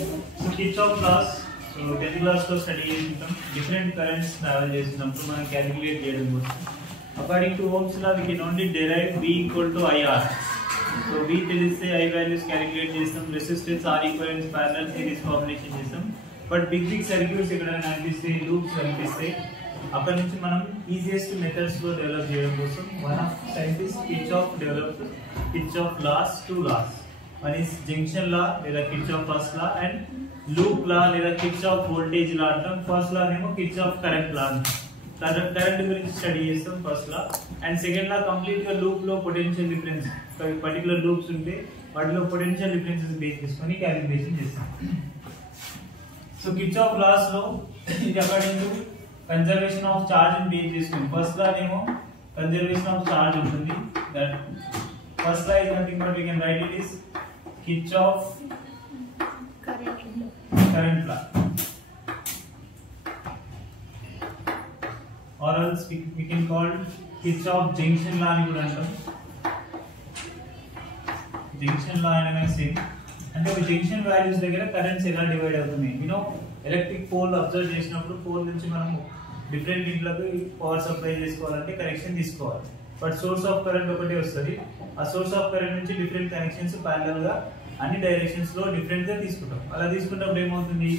So Kirchhoff laws. So 10th class లో study చేసినాం different currents travel చేసినప్పుడు మనం క్యాలిక్యులేట్ చేయడం కోసం according to Ohm's law we can only derive V equal to IR. So V తెలిస్తే I values calculate చేస్తాం, resistance R equivalence parallel series combination చేస్తాం. But big circuits ఎక్కడైనా కనిపిస్తే లూప్స్ కనిపిస్తే అక్కడ నుంచి మనం ఈజియెస్ట్ మెథడ్స్ లో డెవలప్ చేయడం కోసం one of scientist Kirchhoff developed Kirchhoff laws, two laws. One is junction law లేదా Kirchhoff first law and loop law లేదా కిర్చాఫ్ వోల్టేజ్ లా అంటాం. ఫస్ట్ లా ఏమో కిర్చాఫ్ కరెంట్ లా అంటాం. కరెంట్ గురించి study చేస్తాం first law. And second law complete గా loop లో potential difference particular loops ఉంటే వాటిలో పొటెన్షియల్ డిఫరెన్సెస్ బేస్ చేసుకొని క్యాలిక్యులేషన్ చేస్తాం. సో కిర్చాఫ్ లాస్ లో ఇది according to conservation of charge ని బేస్ చేసుకొని ఫస్ట్ లా ఏమో కన్జర్వేషన్ ఆఫ్ చార్జ్ ఉంటుంది. That first law is nothing but we can write it is Kirchhoff current law, or else we can call Kirchhoff junction law అని కూడా అంటాం. Junction లా అనగా same అంటే ఒక జంక్షన్ వాల్యూస్ దగ్గర currents ఎలా డివైడ్ అవుతున్నాయి. ఎలక్ట్రిక్ పోల్ అబ్జర్వ్ చేసినప్పుడు పోల్ నుంచి మనం డిఫరెంట్ ఇంట్లకు పవర్ సప్లై చేసుకోవాలంటే కనెక్షన్ తీసుకోవాలి. బట్ సోర్స్ ఆఫ్ కరెంట్ ఒకటే వస్తుంది. ఆ సోర్స్ ఆఫ్ కరెంట్ నుంచి డిఫరెంట్ కనెక్షన్స్ ప్యారలల్ గా అన్ని డైరెక్షన్స్ లో డిఫరెంట్ గా తీసుకుంటాం. అలా తీసుకున్నప్పుడు ఏమవుతుంది,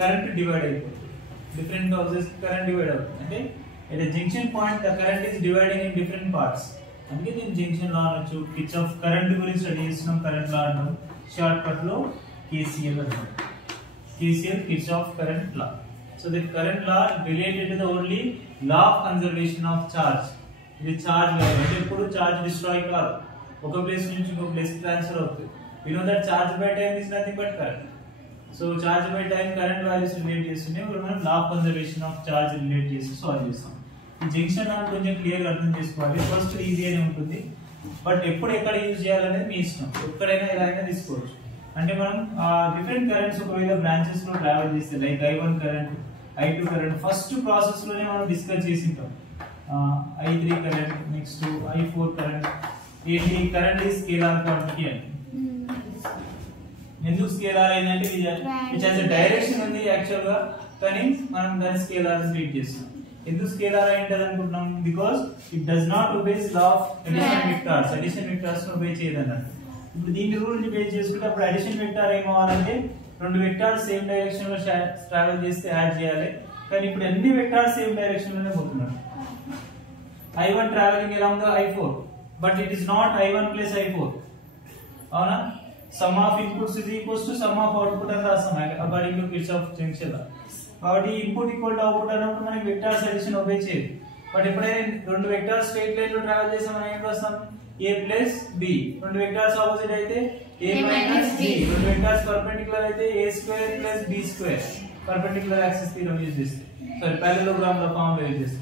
కరెంట్ డివైడ్ అయిపోతుంది. డిఫరెంట్ హౌసెస్ కరెంట్ డివైడ్ అవుతుంది. అంటే at junction point the current is dividing in different parts. అందుకే దీన్ని జంక్షన్ లా అనొచ్చు. కిర్చాఫ్ కరెంట్ గురించి స్టడీ చేస్తున్నాం, కరెంట్ లా అంటాం. షార్ట్ కట్ లో KCL అంటాం. KCL Kirchhoff current law. So this current law related to the only law of conservation of charge. ఇది charge అంటే ఎప్పుడు చార్జ్ డిస్ట్రాయ్ కాదు, ఒక ప్లేస్ నుంచి ఇంకో ప్లేస్ కి ట్రాన్స్ఫర్ అవుతుంది. We know that charge by time is nothing but current. So charge by time current values relate చేస్తున్నాయి. ఇప్పుడు మనం law of conservation of charge relate చేసి సాల్వ్ చేస్తాం. ఈ జంక్షన్ లాని కొంచెం క్లియర్ గా అర్థం చేసుకోవాలి. ఫస్ట్ ఈజీ అని ఉంటుంది, బట్ ఎప్పుడు ఎక్కడ యూజ్ చేయాలనేది మీ ఇష్టం. ఎక్కడైనా ఎలా అయినా తీసుకోవచ్చు. అంటే మనం డిఫరెంట్ కరెంట్స్ ఒకవేళ బ్రాంచెస్ లో ట్రావెల్ చేస్తే like I1 current, I2 current first process లోనే మనం డిస్కస్ చేసింటాం. I3 current, next I4 current. ఈ కరెంట్ ఈ స్కేలార్ క్వాంటిటీ అని. ఎందుకు స్కేలార్ అయిందంటే విచ్ హాస్ ఎ డైరెక్షన్ ఉంది యాక్చువల్ గా, కానీ మనం దాన్ని స్కేలార్ ట్రీట్ చేస్తున్నాం. ఎందుకు స్కేలార్ అయింటది అనుకుంటున్నాం, because it does not obese law of addition vectors. Addition vectors ను ఒబే చేయదు అన్నట్టు. ఇప్పుడు దీని రూల్ ని బేస్ చేసుకుంటే అప్పుడు అడిషన్ వెక్టార్ ఏమవ్వాలంటే రెండు వెక్టార్స్ సేమ్ డైరెక్షన్ లో ట్రావెల్ చేస్తే యాడ్ చేయాలి. కానీ ఇప్పుడు అన్ని వెక్టార్స్ సేమ్ డైరెక్షన్ లోనే పోతున్నారు. I1 travelling along the I4, but it is not I1 plus I4. అవునా? Sum of inputs is equals to sum of output అని రాస్తాం అకార్డింగ్ టు కిర్చాఫ్ జంక్షన్ లా. కాబట్టి ఇన్పుట్ ఈక్వల్ టు అవుట్పుట్ అన్నప్పుడు మనకి vectors addition obey చేయదు. But ఎప్పుడైతే రెండు vectors straight line లో ట్రావెల్ చేస్తే మనం ఏం రాస్తాం, A plus B. రెండు వెక్టార్స్ ఆపోజిట్ అయితే A minus B. రెండు వెక్టార్స్ పర్పెండిక్యులర్ అయితే A square plus B square. Perpendicular axis theorem use చేస్తే, సారీ పారలెలోగ్రామ్ లో ఫార్మ్ లో యూజ్ చేస్తే.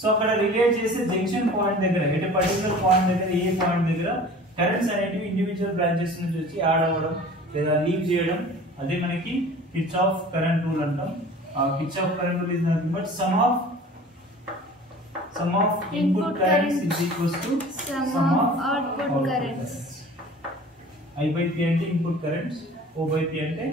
సో అక్కడ రిలేట్ చేస్తే జంక్షన్ పాయింట్ దగ్గర ఎట్ పర్టికులర్ పాయింట్ దగ్గర ఏ పాయింట్ దగ్గర కరెంట్స్ అనేటివి ఇండివిజువల్ బ్రాంచెస్ నుంచి వచ్చి యాడ్ అవ్వడం లేదా లీవ్ చేయడం, అదే మనకి కిర్చాఫ్ కరెంట్ రూల్ అంటాం. Kirchhoff current rule is nothing but some of input currents is equals to some of output currents. I/P అంటే ఇన్పుట్ కరెంట్స్, O/P అంటే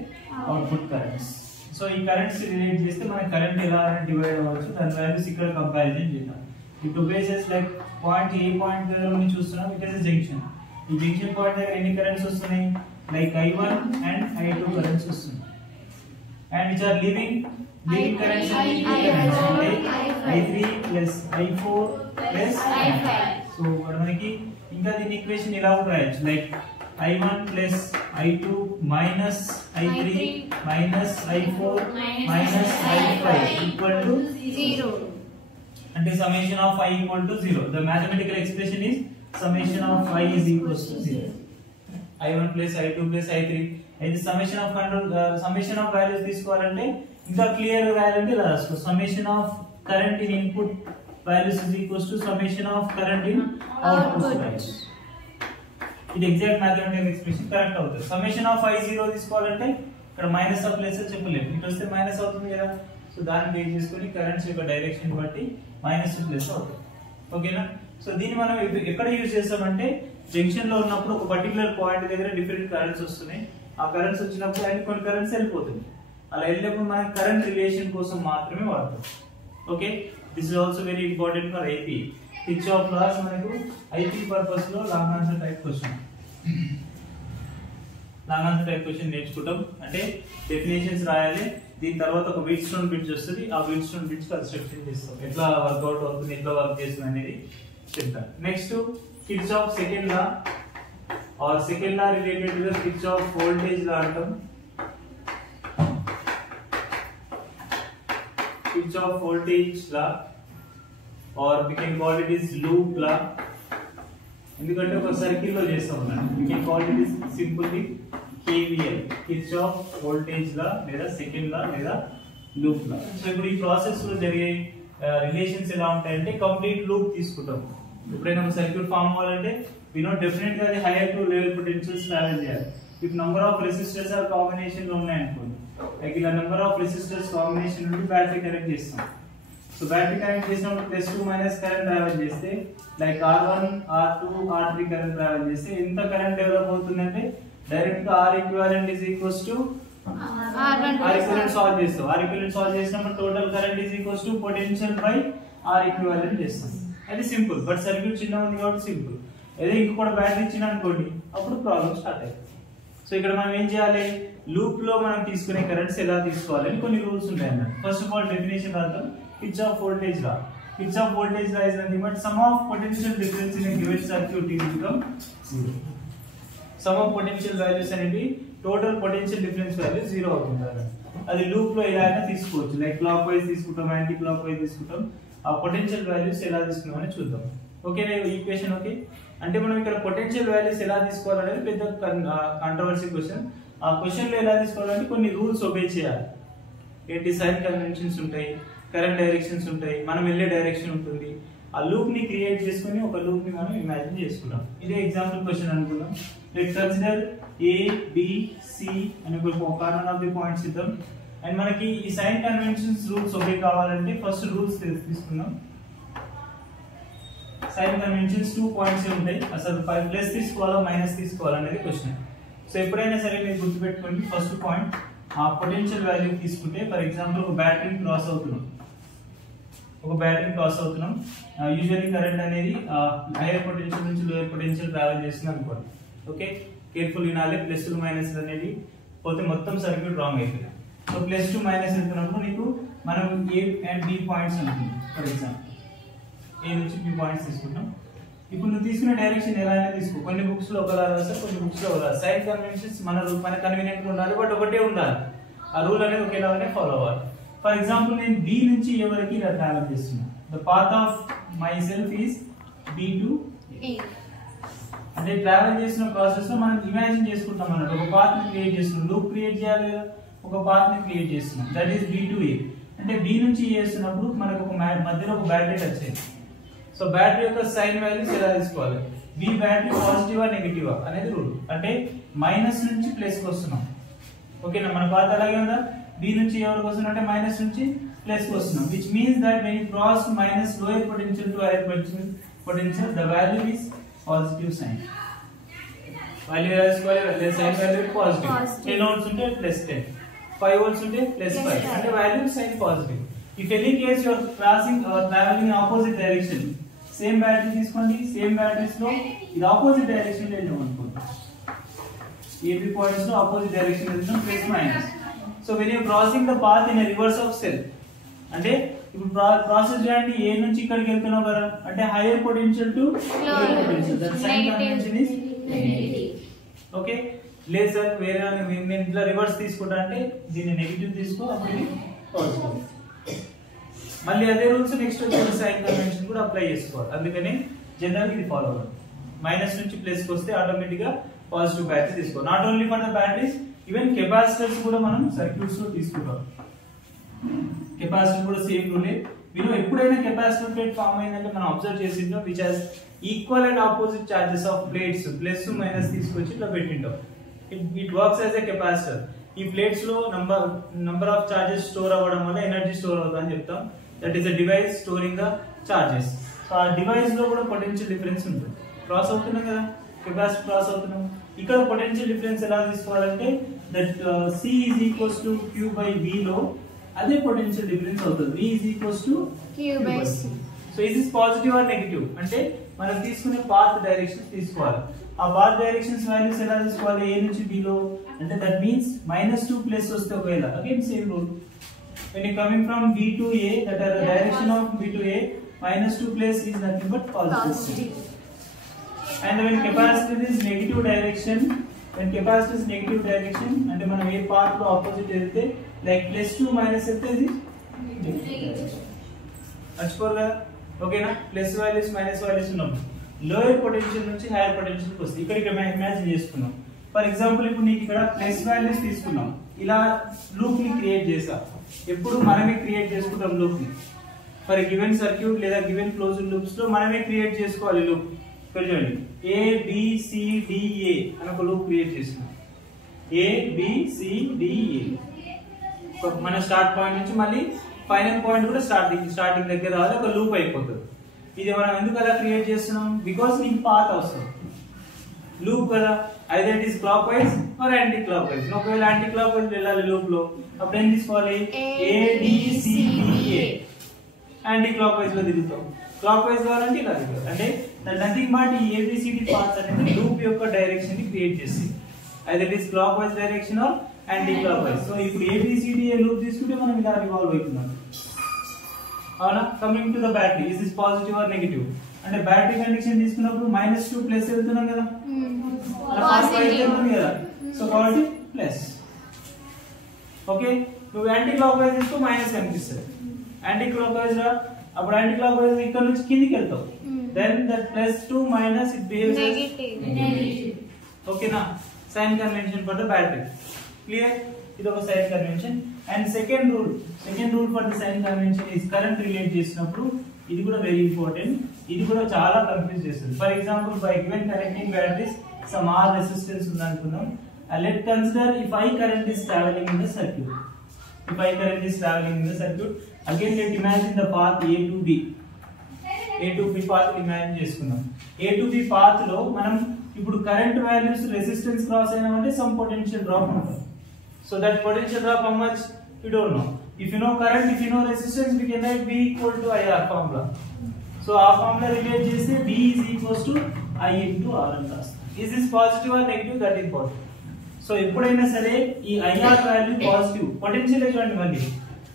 అవుట్పుట్ కరెంట్స్. సో ఈ కరెంట్స్ రిలేట్ చేస్తే మన కరెంట్ ఎలా డివైడ్ అవ్వచ్చు, దాని values ఇక్కడ కంపారిజన్ చేద్దాం. ఇప్పుడు bases like point A point దగ్గర నుంచి చూస్తున్నాం, ఇట్ ఇస్ జంక్షన్. ఈ జంక్షన్ పాయింట్ దగ్గర ఎన్ని కరెంట్స్ వస్తున్నాయి, like I1 and I2 currents వస్తున్నాయి. And which are living currents I3 plus I4 plus I5. So మనకి ఇంకా దీని ఈక్వేషన్ ఇలా కూడా రాయొచ్చు, like I1 plus I2 minus I3 minus I4 minus I5 equal to 0. అంటే summation of I equal to 0. The mathematical expression is summation of I is equals to 0. I1 plus I2 plus I3. అయితే summation of values తీసుకోవాలంటే ఇంకా clear గా రాయాలంటే ఇలా రాసుకో. Summation of current in input values is equals to summation of current in output values. ఇది exact mathematical expression correct అవుతుంది. Summation of I0 తీసుకోవాలంటే ఇక్కడ మైనస్ ఆఫ్ ప్లస్ చెప్పలేము, ఇటు వస్తే మైనస్ అవుతుంది కదా. సో దాన్ని బేస్ చేసుకొని కరెంట్స్ యొక్క డైరెక్షన్ బట్టి మైనస్ ప్లస్ అవుతుంది. ఓకేనా? సో దీన్ని మనం ఎక్కడ యూజ్ చేస్తామంటే జంక్షన్ లో ఉన్నప్పుడు ఒక పర్టికులర్ పాయింట్ దగ్గర డిఫరెంట్ కరెంట్స్ వస్తున్నాయి. ఆ కరెంట్స్ వచ్చినప్పుడు అన్ని కొన్ని కరెంట్స్ వెళ్ళిపోతుంది. అలా వెళ్ళినప్పుడు మనం కరెంట్ రిలేషన్ కోసం మాత్రమే వాడతాం. Okay, this is also very important for IP. Kirchhoff's laws మనకు ఐపీ పర్పస్ లో లాంగ్ ఆన్సర్ టైప్ క్వశ్చన్ నేర్చుకుంటాం. అంటే డెఫినేషన్స్ రాయాలి, దీని తర్వాత ఒక వీట్ స్టోన్ బ్రిడ్జ్ వస్తుంది, ఆ వీట్ స్టోన్ బ్రిడ్జ్ కన్స్ట్రక్షన్ చేస్తాం. ఎట్లా వర్కౌట్ అవుతుంది, ఎట్లా వర్క్ చేస్తుంది అనేది చెప్తాను. Next Kirchhoff second law or second law related to the Kirchhoff voltage law అంటాం. Kirchhoff voltage law or we can call it is loop law, ఎందుకంటే ఒక సర్కిల్ లో చేస్తాం మనం. we can call it is simply KVL, Kirchhoff voltage లా లేదా second లా లేదా loop లా. So ఇప్పుడు ఈ ప్రాసెస్ లో జరిగే రిలేషన్స్ ఎలా ఉంటాయంటే కంప్లీట్ లూప్ తీసుకుంటాం. ఎప్పుడైనా ఒక సర్క్యూట్ ఫామ్ అవ్వాలంటే we know డెఫినెట్ గా అది higher to level potentials travel చేయాలి. If number of resistors or combination లో ఉన్నాయి అనుకోండి, లైక్ ఇలా నంబర్ ఆఫ్ రెసిస్టర్స్ కాంబినేషన్ నుండి బ్యాటరీ కనెక్ట్ చేస్తాం. సో బ్యాటరీ కనెక్ట్ చేసినప్పుడు +2 కరెంట్ ట్రావెల్ చేస్తే like R1 R2 R3 current travel చేస్తే ఎంత కరెంట్ డెవలప్ అవుతుందంటే డైరెక్ట్ గా R equivalent R equivalent solve చేస్తాం. R ఈక్వివలెంట్ సాల్వ్ చేసినప్పుడు total current potential by R equivalent చేస్తాం. అది సింపుల్, బట్ సర్క్యూట్ చిన్నగా ఉంది కాబట్టి సింపుల్. అదే ఇంకొక బ్యాటరీ ఇచ్చిన అనుకోండి, అప్పుడు ప్రాబ్లం స్టార్ట్ అవుతుంది. సో ఇక్కడ మనం ఏం చేయాలి, లూప్ లో మనం తీసుకునే కరెంట్స్ ఎలా తీసుకోవాలని కొన్ని రూల్స్ ఉంటాయి అన్నమాట. ఫస్ట్ ఆఫ్ ఆల్ డెఫినేషన్ రాద్దాం. Kirchhoff voltage law. Kirchhoff voltage law is nothing but sum of potential difference in a given circuit will become zero. Sum of potential values అనేది total potential difference value 0 అవుతుంది. అది loop లో ఎలా అయినా తీసుకోవచ్చు, like clock wise తీసుకుంటాం, anti clock wise తీసుకుంటాం. ఆ పొటెన్షియల్ వాల్యూస్ ఎలా తీసుకున్నామని చూద్దాం. ఓకేనా ఈక్వేషన్? ఓకే, అంటే మనం ఇక్కడ పొటెన్షియల్ వాల్యూస్ ఎలా తీసుకోవాలనేది పెద్ద కాంట్రవర్సీ క్వశ్చన్. ఆ క్వశ్చన్ లో ఎలా తీసుకోవాలంటే కొన్ని రూల్స్ ఒబే చేయాలి. ఏంటి, సైన్ కన్వెన్షన్స్ ఉంటాయి, కరెంట్ డైరెక్షన్స్ ఉంటాయి, మనం వెళ్ళే డైరెక్షన్ ఉంటుంది. ఆ లూప్ ని క్రియేట్ చేసుకుని ఒక లూప్ ని మనం ఇమాజిన్ చేసుకున్నాం. ఇదే ఎగ్జాంపుల్ క్వశ్చన్ అనుకుందాం. Let consider A B C అని ఒక కార్నర్ ఆఫ్ ది పాయింట్స్ ఇద్దాం. అండ్ మనకి ఈ సైన్ కన్వెన్షన్స్ రూల్స్ ఒకే కావాలంటే ఫస్ట్ రూల్స్ తీసుకుందాం. సైన్ కన్వెన్షన్స్ 2 పాయింట్స్ ఉంటాయి. అసలు ప్లస్ తీసుకోవాలా మైనస్ తీసుకోవాలా అనేది క్వశ్చన్. సో ఎప్పుడైనా సరే మీరు గుర్తుపెట్టుకోండి, ఫస్ట్ పాయింట్ ఆ పొటెన్షియల్ వాల్యూ తీసుకుంటే, ఫర్ ఎగ్జాంపుల్ ఒక బ్యాటరీని క్రాస్ అవుతున్నాం. యూజువల్లీ కరెంట్ అనేది హైయర్ పొటెన్షియల్ నుంచి లోయర్ పొటెన్షియల్ ట్రావెల్ చేస్తుంది అనుకోండి. ఓకే, కేర్ఫుల్ వినాలి. ప్లస్ మైనస్ అనేది పోతే మొత్తం సర్క్యూట్ రాంగ్ అవుతుంది. సో +2 వెళ్తున్నప్పుడు నీకు మనం A అండ్ B పాయింట్స్ అనుకుంటాం. ఫర్ ఎగ్జాంపుల్ A నుంచి B పాయింట్స్ తీసుకుంటాం. ఇప్పుడు నువ్వు తీసుకునే డైరెక్షన్ ఎలా అయినా తీసుకో. కొన్ని బుక్స్ లో ఒకలా రాస్తారు, కొన్ని బుక్స్ లో ఒకలా. సైన్ కన్వెన్షన్స్ మన కన్వీనియంట్ ఉండాలి, బట్ ఒకటే ఉండాలి. ఆ రూల్ అనేది ఒకేలాగానే ఫాలో అవ్వాలి. ఫర్ ఎగ్జాంపుల్ నేను B నుంచి A వరకు ఇలా ట్రావెల్ చేస్తున్నా. The path of my self is B to A. అంటే ట్రావెల్ చేసిన ప్రాసెస్ లో మనం ఇమాజిన్ చేసుకుంటాం అన్నట్టు. ఒక పాత్ ని క్రియేట్ చేస్తున్నాం, లూప్ క్రియేట్ చేయాలి కదా, ఒక పాత్ ని క్రియేట్ చేస్తున్నాం. That is B to A. అంటే B నుంచి A చేస్తున్నప్పుడు మనకు ఒక మధ్యలో ఒక బ్యాటరీ టచ్ అయింది. సో బ్యాటరీ యొక్క సైన్ వాల్యూస్ ఎలా తీసుకోవాలి, B బ్యాటరీ పాజిటివా నెగటివా అనేది రూల్. అంటే మైనస్ నుంచి ప్లస్ కి వస్తున్నాం. ఓకేనా, మన పాత్ అలాగే ఉందా, B నుంచి A వరకు వస్తున్నాం అంటే మైనస్ నుంచి ప్లస్ కి వస్తున్నాం. Which means that when you cross minus lower potential to higher potential the value is positive sign. Value రాసుకోవాలి, సైన్ వాల్యూ పాజిటివ్. 10 వోల్ట్స్ ఉంటే +10, 5 వోల్ట్స్ ఉంటే +5, అంటే value sign positive. If any case you are crossing or travelling in opposite direction, same battery తీసుకోండి, same batteries లో ఇది opposite direction లో వెళ్ళాం అనుకోండి. AB పాయింట్స్ లో ఆపోజిట్ డైరెక్షన్ వెళ్తాం, plus minus. So when you crossing the path in reverse of cell, అంటే ఇప్పుడు ప్రాసెస్ చేయండి, ఏ నుంచి ఇక్కడికి వెళ్తున్నావు కదా, అంటే higher potential to lower potential. That sign convention is negative. Okay, లేదు సార్ వేరే నేను ఇట్లా రివర్స్ తీసుకుంటా అంటే దీన్ని నెగటివ్ తీసుకో, అప్పుడు ఇది పాజిటివ్. మళ్ళీ అదే రూల్స్ నెక్స్ట్ వచ్చే సైన్ కన్వెన్షన్ కూడా అప్లై చేసుకోవాలి. అందుకని జనరల్ ఇది ఫాలో అవ్వాలి. మైనస్ నుంచి ప్లస్ కి వస్తే ఆటోమేటిక్ గా పాజిటివ్ బ్యాటరీ తీసుకోవాలి. Not only for the batteries, even capacitors కూడా మనం సర్క్యూట్స్ లో తీసుకుంటాం. కెపాసిటర్ కూడా సేమ్ రూలే. మీరు ఎప్పుడైనా కెపాసిటర్ ప్లేట్ ఫామ్ అయిందంటే మనం అబ్జర్వ్ చేసింటాం, which has equal and opposite charges of plates, plus minus తీసుకొచ్చి ఇట్లా పెట్టింటాం. It works as a capacitor. ఈ ప్లేట్స్ లో నంబర్ ఆఫ్ చార్జెస్ స్టోర్ అవ్వడం వల్ల ఎనర్జీ స్టోర్ అవుతుంది అని చెప్తాం. That is a device storing the charges. So ఆ డివైస్ లో కూడా పొటెన్షియల్ డిఫరెన్స్ ఉంటుంది. క్రాస్ అవుతున్నాం కదా, కెపాసిటర్ క్రాస్ అవుతున్నాం. ఇక్కడ పొటెన్షియల్ డిఫరెన్స్ ఎలా తీసుకోవాలంటే that C is equals to Q by V లో అదే పొటెన్షియల్ డిఫరెన్స్ అవుతుంది. V is equals to Q by C. So ఇది పాజిటివ్ ఆర్ నెగటివ్ అంటే మనం తీసుకునే పాత్ డైరెక్షన్స్ తీసుకోవాలి. ఆ పాత్ డైరెక్షన్స్ వాల్యూస్ ఎలా తీసుకోవాలి? A నుంచి B లో అంటే దట్ మీన్స్ -2 ప్లస్ వస్తే ఒకవేళ again same rule when you coming from B to A, that are the direction of B to A, -2 plus is nothing but positive. And when capacitor is negative direction, అంటే మనం ఏ path లో opposite వెళ్తే like +2 వెళ్తే ఇది మర్చిపోరు కదా, ఓకేనా? Plus values minus values ఉన్నప్పుడు లోయర్ పొటెన్షియల్ నుంచి హైయర్ పొటెన్షియల్ కి వస్తుంది. ఇక్కడ ఇమాజిన్ చేసుకున్నాం. ఫర్ ఎగ్జాంపుల్ ఇప్పుడు నీకు ఇక్కడ ప్లస్ వాల్యూస్ తీసుకున్నాం, ఇలా లూప్ ని క్రియేట్ చేసా. ఎప్పుడు మనమే క్రియేట్ చేసుకుంటాం లూప్ ని. ఫర్ గివెన్ సర్క్యూట్ లేదా గివెన్ క్లోజ్డ్ లూప్స్ లో మనమే క్రియేట్ చేసుకోవాలి లూప్. ఇక్కడ చూడండి ABCDA అని ఒక లూప్ క్రియేట్ చేస్తున్నాం. ABCDA మన స్టార్ట్ పాయింట్ నుంచి మళ్ళీ ఫైనల్ పాయింట్ కూడా స్టార్టింగ్ దగ్గర రావాలి, ఒక లూప్ అయిపోతుంది. ఇది మనం ఎందుకు అలా క్రియేట్ చేస్తున్నాం? బికాస్ నీకు పాత్ అవసరం లూప్ కదా, either it is clockwise or anticlockwise. ఒకవేళ యాంటీ క్లాక్ వైజ్ వెళ్ళాలి లూప్ లో, అప్పుడు ఏం తీసుకోవాలి? ABCDA. యాంటీ క్లాక్ వైజ్ లో తిరుగుతాం. క్లాక్ వైజ్ కావాలంటే ఇలా తిరుగుతాం. అంటే నథింగ్ బట్ ఈ ABCD పాత్స్ అనేది లూప్ యొక్క డైరెక్షన్ ని క్రియేట్ చేసి either it is clock wise direction are anti clock wise. So ఇప్పుడు ABCDA లూప్ తీసుకుంటే మనం ఇలా రివాల్వ్ అవుతున్నాం, అవునా? Coming to the battery, is is positive or negative? అంటే బ్యాటరీ కండిషన్ తీసుకున్నప్పుడు -2 ప్లస్ వెళ్తున్నాం కదా, కదా, సో కాబట్టి ప్లస్. ఓకే, నువ్వు యాంటీ క్లాక్ వైజ్ తీసుకో మైనస్ కనిపిస్తుంది. యాంటీ క్లాక్ వైజ్ రా, అప్పుడు యాంటీ క్లాక్ వైజ్ ఇక్కడ నుంచి కిందికి వెళ్తావు. Then that +2 minus it behaves negative. ఓకేనా? Sign convention for the battery. Clear? ఇది ఒక sign convention. And second rule for the sign convention is current relate చేసినప్పుడు ఇది కూడా వెరీ ఇంపార్టెంట్. ఇది కూడా చాలా కన్ఫ్యూజ్ చేస్తుంది. For example by given connecting batteries some R resistance ఉంది అనుకుందాం. Let's consider if I current is traveling in the circuit. Again let's imagine the path A to B. A to B path imagine చేసుకుందాం. A to B path లో మనం ఇప్పుడు current values resistance cross అయినామంటే some potential drop ఉంటుంది. So that potential drop how much we don't know. If you know current, if you know resistance, we can write B equal to IR formula. So ఆ formula relate చేస్తే B is equals to I into R అని రాస్తాం. Is this positive or negative? That is positive. So ఎప్పుడైనా సరే ఈ IR value positive, potential చూడండి మళ్ళీ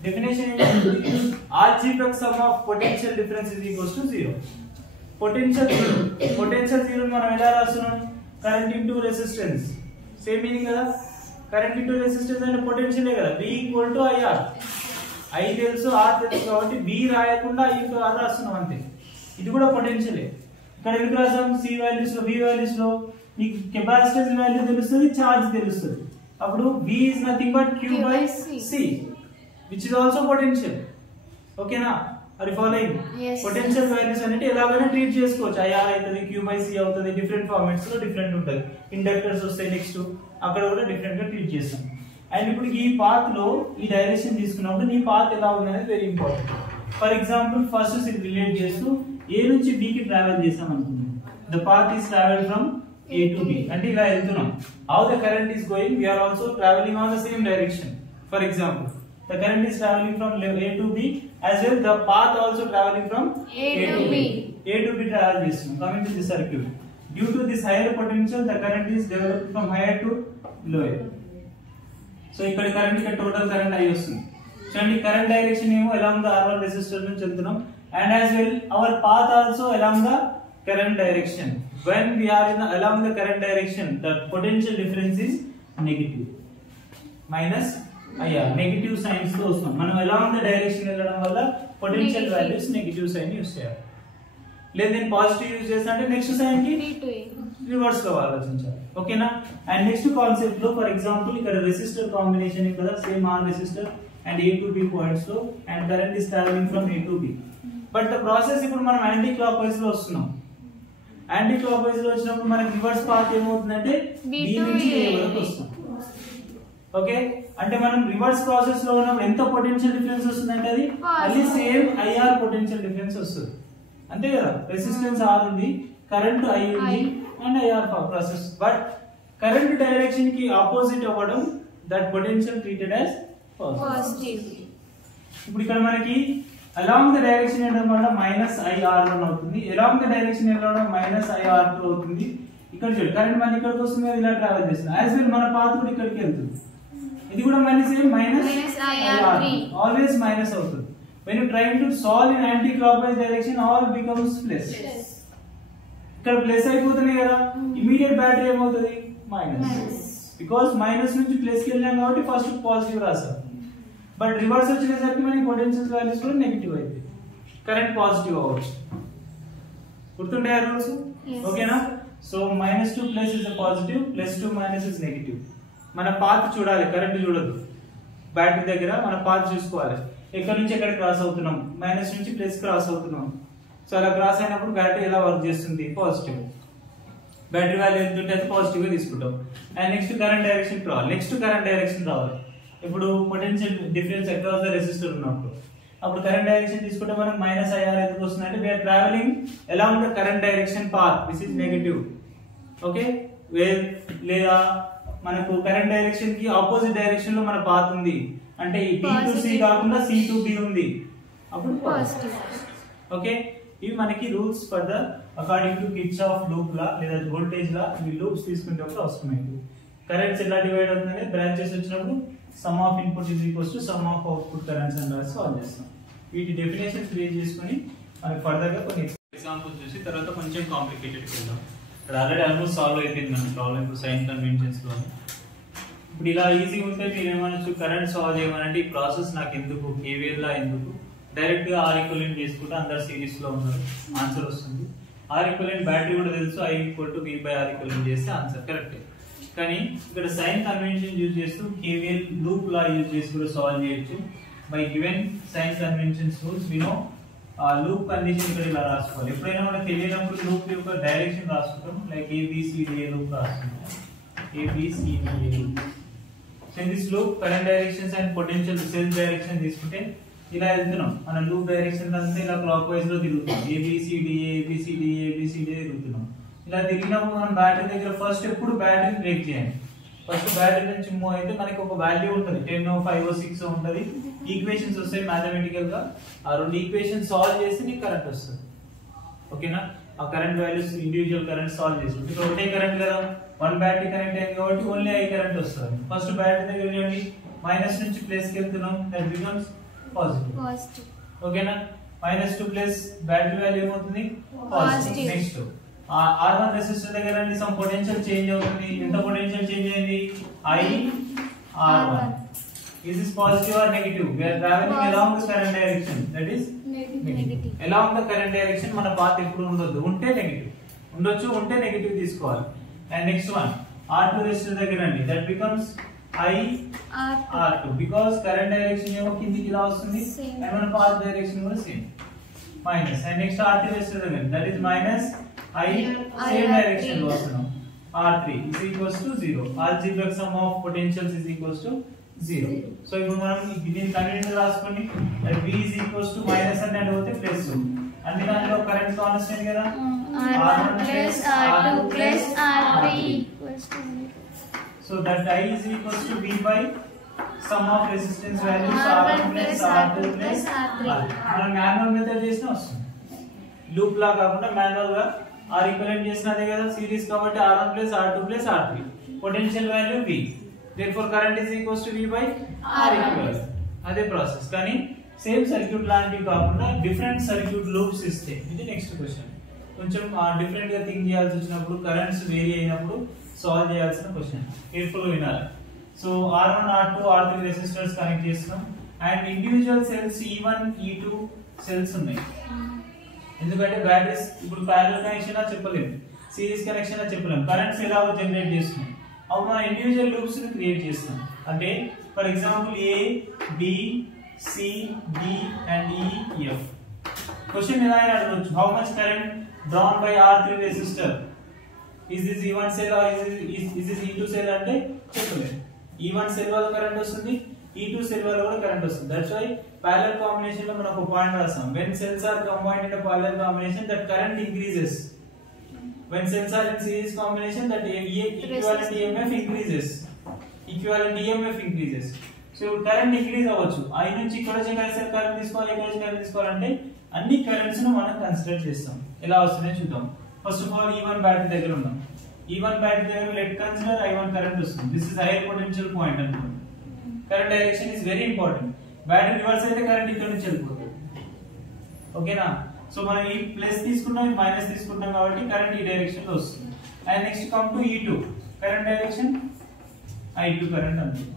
definition ఏంటంటే algebraic sum of potential difference is equals to 0. Potential zero మనం ఎలా రాస్తున్నాం? Current into resistance, same meaning కదా. కరెంట్ ఇంటూ రెసిస్టెన్స్ అంటే పొటెన్షియలే కదా. B equal to IR. I తెలుసు, R తెలుసు కాబట్టి B రాయకుండా I into R రాస్తున్నాం అంతే. ఇది కూడా పొటెన్షియలే. ఇక్కడ ఎందుకు రాసాం? C వాల్యూస్ లో, V వాల్యూస్ లో నీకు కెపాసిటెన్స్ వాల్యూ తెలుస్తుంది, ఛార్జ్ తెలుస్తుంది. అప్పుడు V is nothing but Q by C, which is also potential. ఓకేనా? Are you following? Yes. Potential values అనేది ఎలాగైనా ట్రీట్ చేసుకోవచ్చు. IR అవుతుంది, Q by C అవుతుంది, డిఫరెంట్ ఫార్మాట్స్ లో డిఫరెంట్ ఉంటుంది. ఇండక్టర్స్ వస్తాయి నెక్స్ట్, అక్కడ కూడా డిఫరెంట్ గా ట్రీట్ చేస్తాం. అండ్ ఇప్పుడు ఈ పాత్ లో ఈ డైరెక్షన్ తీసుకున్నప్పుడు నీ పాత్ ఎలా ఉంది అనేది very important. For example first relate చేస్తూ A నుంచి B కి ట్రావెల్ చేసాం అనుకుందాం. The path is traveled from A to B. అంటే ఇలా వెళ్తున్నాం. How the current is going? We are also traveling on the same direction. For example, the current is traveling from A to B as well. The path also traveling from A to B. A to B travel చేస్తున్నాం. Coming to this circuit, due to this higher potential, the current is developed from higher to lower. So ఇక్కడ current ఇక్కడ total current అయ్యి వస్తుంది. చూడండి current direction ఏమో along the R1 resistor నుంచి వెళ్తున్నాం. And as well our path also along the current direction. When we are along the current direction, the potential difference is negative. Minus IR. Negative signs తో వస్తాం. మనం along the direction వెళ్ళడం వల్ల potential values negative sign use చేయాలి. లేదా నేను positive use చేస్తా అంటే నెక్స్ట్ సైన్ కి రివర్స్ లో ఆలోచించాలి. ఓకేనా? అండ్ నెక్స్ట్ కాన్సెప్ట్ లో ఫర్ ఎగ్జాంపుల్ ఇక్కడ రెసిస్టర్ కాంబినేషన్ కదా, same R resistor and A to B points లో and current is travelling from A to B. But the process ఇప్పుడు మనం యాంటీ క్లాక్ వైజ్ లో వస్తున్నాం. యాంటీ క్లాక్ వైజ్ లో వచ్చినప్పుడు మనకి రివర్స్ పాత్ ఏమవుతుందంటే B నుంచి A వరకు వస్తాం. ఓకే, అంటే మనం రివర్స్ ప్రాసెస్ లో ఉన్నప్పుడు ఎంత పొటెన్షియల్ డిఫరెన్స్ వస్తుందంటే అది మళ్ళీ సేమ్ IR పొటెన్షియల్ డిఫరెన్స్ వస్తుంది. అంతే కదా, రెసిస్టెన్స్ R ఉంది, కరెంట్ I ఉంది and IR process. But current direction కి ఆపోజిట్ అవ్వడం that potential treated as positive. ఇప్పుడు ఇక్కడ మనకి అలాంగ్ ద డైరెక్షన్ వెళ్ళడం వల్ల -IR1 అవుతుంది, అలాంగ్ ద డైరెక్షన్ వెళ్ళడం -IR2 అవుతుంది. ఇక్కడ చూడు కరెంట్ మళ్ళీ ఇక్కడికి వస్తుంది, ఇలా ట్రావెల్ చేస్తుంది. యాజ్ వెల్ మన పాత్ కూడా ఇక్కడికి వెళ్తుంది, ఇది కూడా మళ్ళీ సేమ్ -IR3 ఆల్వేస్ మైనస్ అవుతుంది. when you trying to solve in anti clockwise direction all becomes plus. ఇక్కడ ప్లస్ అయిపోతుంది కదా, ఇమీడియట్ బ్యాటరీ ఏమవుతుంది మైనస్, బికాస్ మైనస్ నుంచి ప్లస్ కి వెళ్ళాం కాబట్టి ఫస్ట్ పాజిటివ్ రాసాం. బట్ రివర్స్ వచ్చేసరికి మనకి పొటెన్షియల్ వాల్యూస్ కూడా నెగిటివ్ అవుతాయి, కరెంట్ పాజిటివ్ అవ్వచ్చు. గుర్తుండే రూల్స్ ఓకేనా? So -2 plus is positive, +2 minus is negative. మన పాత్ చూడాలి, కరెంట్ చూడదు. బ్యాటరీ దగ్గర మన పాత్ చూసుకోవాలి, ఎక్కడ నుంచి ఎక్కడ క్రాస్ అవుతున్నాం, మైనస్ నుంచి ప్లస్ క్రాస్ అవుతున్నాం. సో అలా క్రాస్ అయినప్పుడు బ్యాటరీ ఎలా వర్క్ చేస్తుంది, పాజిటివ్. బ్యాటరీ వాల్యూ ఎంత ఉంటే అది పాజిటివ్ గా తీసుకుంటాం. అండ్ నెక్స్ట్ కరెంట్ డైరెక్షన్ రావాలి, నెక్స్ట్ కరెంట్ డైరెక్షన్ రావాలి. ఇప్పుడు potential difference across the resistor ఉన్నప్పుడు అప్పుడు కరెంట్ డైరెక్షన్ తీసుకుంటే మనం -IR ఎందుకు వస్తుందంటే we are traveling along the current direction path, this is negative. Okay, లేదా మనకు కరెంట్ డైరెక్షన్ కి ఆపోజిట్ డైరెక్షన్ లో మన పాత్ ఉంది అంటే ఈ B to C కాకుండా C to B ఉంది, అప్పుడు పాజిటివ్. ఓకే, ఇవి మనకి rules for the according to Kirchhoff loop law లేదా వోల్టేజ్ లా ఈ లూప్స్ తీసుకునేటప్పుడు అవసరమైంది. కరెంట్స్ ఎలా డివైడ్ అవుతుందంటే బ్రాంచెస్ వచ్చినప్పుడు some of input is equals to some of output currents అని రాసి సాల్వ్ చేస్తాం. వీటి డెఫినేషన్స్ క్రియేట్ చేసుకొని మనకి ఫర్దర్ గా కొన్ని ఎగ్జాంపుల్ చూసి తర్వాత కొంచెం కాంప్లికేటెడ్ వెళ్దాం. ఇక్కడ ఆల్రెడీ ఆల్మోస్ట్ సాల్వ్ అయిపోయింది మన ప్రాబ్లం ఇప్పుడు సైన్ కన్వెన్షన్స్ లో. ఇప్పుడు ఇలా ఈజీ ఉంటే మీరు ఏమనొచ్చు, కరెంట్ సాల్వ్ చేయమనంటే ఈ ప్రాసెస్ నాకు ఎందుకు, కేవీఎల్ లా ఎందుకు, డైరెక్ట్ గా ఆర్ ఈక్వలెంట్ చేసుకుంటే అందరు సిరీస్ లో ఉన్నారు, ఆన్సర్ వస్తుంది. ఆర్ ఈక్వలెంట్ బ్యాటరీ కూడా తెలుసు, I = V/R ఈక్వలెంట్ చేస్తే ఆన్సర్ కరెక్ట్. కానీ ఇక్కడ సైన్ కన్వెన్షన్ యూజ్ చేస్తూ కేవీఎల్ లూప్ లా యూజ్ చేసి కూడా సాల్వ్ చేయొచ్చు. By given sign conventions rules we know loop condition ఇక్కడ ఇలా రాసుకోవాలి. ఎప్పుడైనా మనకు తెలియనప్పుడు లూప్ యొక్క డైరెక్షన్ రాసుకుంటాం, లైక్ ABCDA లూప్ రాసుకుంటాం, ABCDA loop. So in this loop current directions and potential cells direction తీసుకుంటే ఇలా వెళ్తున్నాం, మన లూప్ డైరెక్షన్ అంతా ఇలా క్లాక్ వైజ్ లో తిరుగుతాం, ABCDA తిరుగుతున్నాం. ఇలా తిరిగినప్పుడు మనం బ్యాటరీ దగ్గర ఫస్ట్ ఎప్పుడు బ్యాటరీ బ్రేక్ చేయండి. ఫస్ట్ బ్యాటరీ నుంచి మూవ్ అయితే మనకి ఒక వాల్యూ ఉంటుంది, 10, 5, 6 ఉంటుంది. ఈక్వేషన్స్ వస్తాయి మ్యాథమెటికల్ గా, ఆ రెండు ఈక్వేషన్స్ సాల్వ్ చేసి నీకు కరెంట్ వస్తుంది. ఓకేనా? ఆ current values individual current solve చేసి ఇప్పుడు ఒకటే కరెంట్ కదా, 1 బ్యాటరీ కరెంట్ అయింది కాబట్టి ఓన్లీ I కరెంట్ వస్తుంది. ఫస్ట్ బ్యాటరీ దగ్గర చూడండి మైనస్ నుంచి ప్లస్ కి వెళ్తున్నాం, దట్ బికమ్స్ పాజిటివ్. ఓకేనా? -2 ప్లస్ బ్యాటరీ వాల్యూ ఏమవుతుంది పాజిటివ్. నెక్స్ట్ R1 రెసిస్టర్ దగ్గర సమ్ పొటెన్షియల్ చేంజ్ అవుతుంది. ఎంత పొటెన్షియల్ చేంజ్ అయింది, IR1. Is this positive or negative? We are traveling along the current direction, that is negative. Along the current direction మన path ఎప్పుడు ఉండొద్దు, ఉంటే negative ఉండొచ్చు, ఉంటే నెగటివ్ తీసుకోవాలి. And next one R2 resistor దగ్గర అండి, that becomes IR2 because current direction ఏమో కిందికి ఇలా వస్తుంది అండ్ మన పాత్ డైరెక్షన్ కూడా same minus. And next R3 resistor దగ్గర, that is minus I same direction లో వస్తున్నాం, R3 is equals to 0. Algebraic sum of potentials is equals to 0. So ఇప్పుడు మనం దీన్ని కన్వెన్షన్ రాసుకోండి, that V is equals to minus అంటే పోతే plus, అన్ని దానిలో కరెంట్ కాన్స్టెంట్ కదా, R1 plus R2 plus R3 equals to 0. So that I is equals to V by sum of resistance values R1 plus R2 plus R3. మనం manual method చేసినా వస్తుంది, loop లా కాకుండా manual గా R equivalent చేసినదే కదా, series కాబట్టి R1 plus R2 plus R3. Potential value V, therefore current is equals to V by R equivalent. అదే process, కానీ same circuit లాంటివి కాకుండా డిఫరెంట్ సర్క్యూట్ లూప్స్ ఇస్తే ఇది నెక్స్ట్ క్వశ్చన్. కొంచెం డిఫరెంట్ గా థింక్ చేయాల్సి వచ్చినప్పుడు, కరెంట్స్ వేరీ అయినప్పుడు సాల్వ్ చేయాల్సిన క్వశ్చన్, కేర్ఫుల్ గా వినాలి. So R1, R2, R3 resistors connect చేస్తున్నాం and individual cells E1, E2 cells ఉన్నాయి. ఎందుకంటే బ్యాటరీస్ ఇప్పుడు ప్యారలల్ కనెక్షన్ చెప్పలేము, సిరీస్ కనెక్షన్ చెప్పలేము, కరెంట్స్ ఎలా జనరేట్ చేస్తున్నాం. అప్పుడు మనం ఇండివిజువల్ లూప్స్ ని క్రియేట్ చేస్తున్నాం. అంటే for example A, B, C, D and E, F. Question ఎలా అయినా అడగవచ్చు, how much current drawn by R3 resistor, is this E1 cell or is this E2 cell అంటే చెప్పలేము. E1 సెల్ వల్ల current వస్తుంది, E2 సెల్ వల్ల కూడా current వస్తుంది. దట్స్ వై parallel combination లో మనం ఒక పాయింట్ రాసాం, when cells are combined in a parallel combination that current increases, when cells are in series combination that equivalent EMF increases. ఈ ఈక్వివాలెంట్ ఈఎంఎఫ్ ఇంక్రీజెస్. సో ఇప్పుడు current increase అవ్వచ్చు. I నుంచి ఇక్కడ వచ్చే కరెంట్ తీసుకోవాలి, ఇక్కడ వచ్చే కరెంట్ తీసుకోవాలంటే అన్ని కరెంట్స్ ను మనం కన్సిడర్ చేస్తాం. ఎలా వస్తుందో చూద్దాం. First of all E1 battery దగ్గర ఉన్నాం. E1 బ్యాటరీ దగ్గర లెట్ కన్సిడర్ I1 కరెంట్ వస్తుంది. This is higher potential point అనుకోండి. Current direction is very important. Battery reverse అయితే కరెంట్ ఇక్కడ నుంచి వెళ్ళిపోతుంది. ఓకేనా? సో మనం ఈ ప్లస్ తీసుకున్నాం, మైనస్ తీసుకుంటాం కాబట్టి కరెంట్ ఈ డైరెక్షన్ లో వస్తుంది. And next come to E2 current direction I2 current అనుకుంటాం.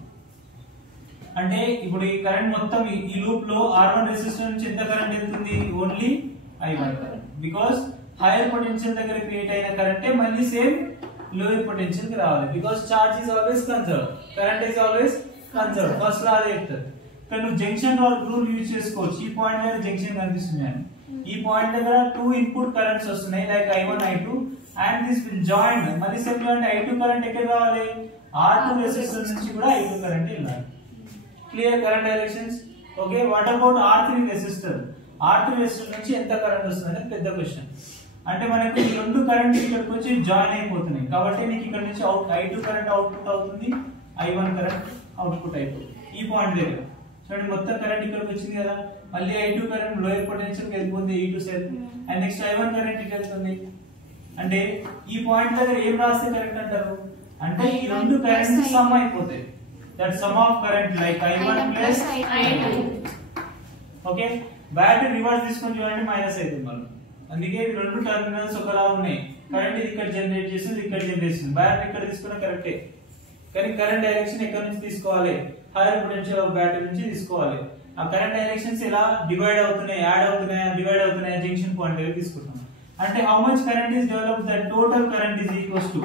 అంటే ఇప్పుడు ఈ కరెంట్ మొత్తం ఈ లూప్ లో R1 రెసిస్టర్ నుంచి ఎంత కరెంట్ వెళ్తుంది? Only I1 current. Because higher potential దగ్గర క్రియేట్ అయిన కరెంటే మళ్ళీ సేమ్ లోయర్ పొటెన్షియల్ కి రావాలి. Because charge is always conserve, current is always conserve. First law అదే చెప్తారు. ఇక్కడ నువ్వు జంక్షన్ రూల్ యూజ్ చేసుకోవచ్చు. ఈ పాయింట్ దగ్గర జంక్షన్ కనిపిస్తుంది అని. ఈ పాయింట్ దగ్గర 2 ఇన్పుట్ కరెంట్స్ వస్తున్నాయి like I1 I2 and this will join. మళ్ళీ సేమ్ అంటే I2 కరెంట్ ఎక్కడ రావాలి? R2 రెసిస్టర్ నుంచి కూడా I2 కరెంట్ వెళ్ళాలి. Clear current directions. Okay, what about R3 resistor? R3 resistor నుంచి ఎంత కరెంట్ వస్తుంది అనేది పెద్ద క్వశ్చన్. అంటే మనకి ఈ రెండు కరెంట్ ఇక్కడికి వచ్చి జాయిన్ అయిపోతున్నాయి కాబట్టి నీకు ఇక్కడ నుంచి I2 కరెంట్ అవుట్పుట్ అవుతుంది, I1 కరెంట్ అవుట్పుట్ అయిపోతుంది. ఈ పాయింట్ దగ్గర చూడండి మొత్తం కరెంట్ ఇక్కడికి వచ్చింది కదా. మళ్ళీ I2 కరెంట్ లోయర్ పొటెన్షియల్ కి వెళ్ళిపోతుంది E2 cell. And next I1 current ఇటు వెళ్తుంది. అంటే ఈ పాయింట్ దగ్గర ఏం రాస్తే కరెక్ట్ అంటారు? అంటే ఈ రెండు కరెంట్స్ సమ్ అయిపోతాయి. That some of current like I1 plus I2. Okay, battery reverse తీసుకొని చూడండి మైనస్ అవుతుంది మళ్ళీ. అందుకే ఈ రెండు టెర్మినల్స్ ఒకలా ఉన్నాయి. కరెంట్ ఇది ఇక్కడ జనరేట్ చేస్తుంది, ఇక్కడ జనరేట్ చేస్తుంది. బ్యాటరీ ఇక్కడ తీసుకున్న కరెక్టే, కానీ కరెంట్ డైరెక్షన్ ఎక్కడ నుంచి తీసుకోవాలి? హైయర్ పొటెన్షియల్ ఆఫ్ బ్యాటరీ నుంచి తీసుకోవాలి. ఆ కరెంట్ డైరెక్షన్స్ ఎలా డివైడ్ అవుతున్నాయి, యాడ్ అవుతున్నాయా, డివైడ్ అవుతున్నాయా జంక్షన్ పాయింట్ దగ్గర తీసుకుంటాం. అంటే how much current is developed, that total current is equals to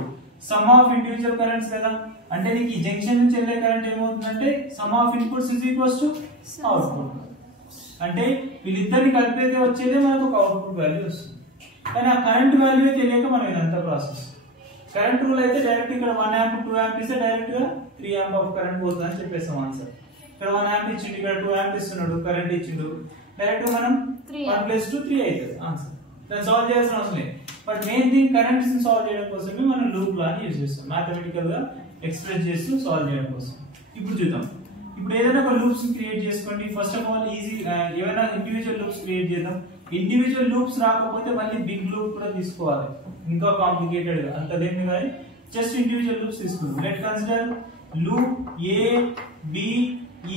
some of individual currents కదా. అంటే నీకు ఈ జంక్షన్ నుంచి వెళ్ళే కరెంట్ ఏమవుతుందంటే some of inputs is equals to output. అంటే వీళ్ళిద్దరిని కలిపితే వచ్చేదే మనకు ఒక అవుట్పుట్ వాల్యూ వస్తుంది. కానీ ఆ కరెంట్ వాల్యూ తెలియక మనం ఇదంతా ప్రాసెస్. కరెంట్ రూల్ అయితే డైరెక్ట్ ఇక్కడ 1 amp 2 amp ఇస్తే డైరెక్ట్ గా 3 amp ఆఫ్ కరెంట్ పోతుంది అని చెప్పేస్తాం ఆన్సర్. ఇక్కడ 1 amp ఇచ్చిండు, ఇక్కడ 2 amp ఇస్తున్నాడు, కరెంట్ ఇచ్చిండు, డైరెక్ట్ మనం 1 + 2 3 అవుతుంది ఆన్సర్. దాన్ని సాల్వ్ చేయాల్సిన అవసరం లేదు. బట్ మెయిన్ థింగ్ కరెంట్స్ ని సాల్వ్ చేయడం కోసమే మనం లూప్ లా ని యూజ్ చేస్తాం, మ్యాథమెటికల్ గా ఎక్స్ప్రెస్ చేస్తూ సాల్వ్ చేయడం కోసం. ఇప్పుడు చూద్దాం. ఇప్పుడు ఏదైనా ఒక లూప్స్ క్రియేట్ చేసుకోండి. ఫస్ట్ ఆఫ్ ఆల్ ఈజీ ఏమైనా ఇండివిజువల్ లూప్స్ క్రియేట్ చేద్దాం. ఇండివిజువల్ లూప్స్ రాకపోతే మళ్ళీ బిగ్ లూప్ కూడా తీసుకోవాలి, ఇంకా కాంప్లికేటెడ్ గా అంతదేమి కానీ జస్ట్ ఇండివిజువల్ లూప్స్ తీసుకుందాం. Let consider loop A B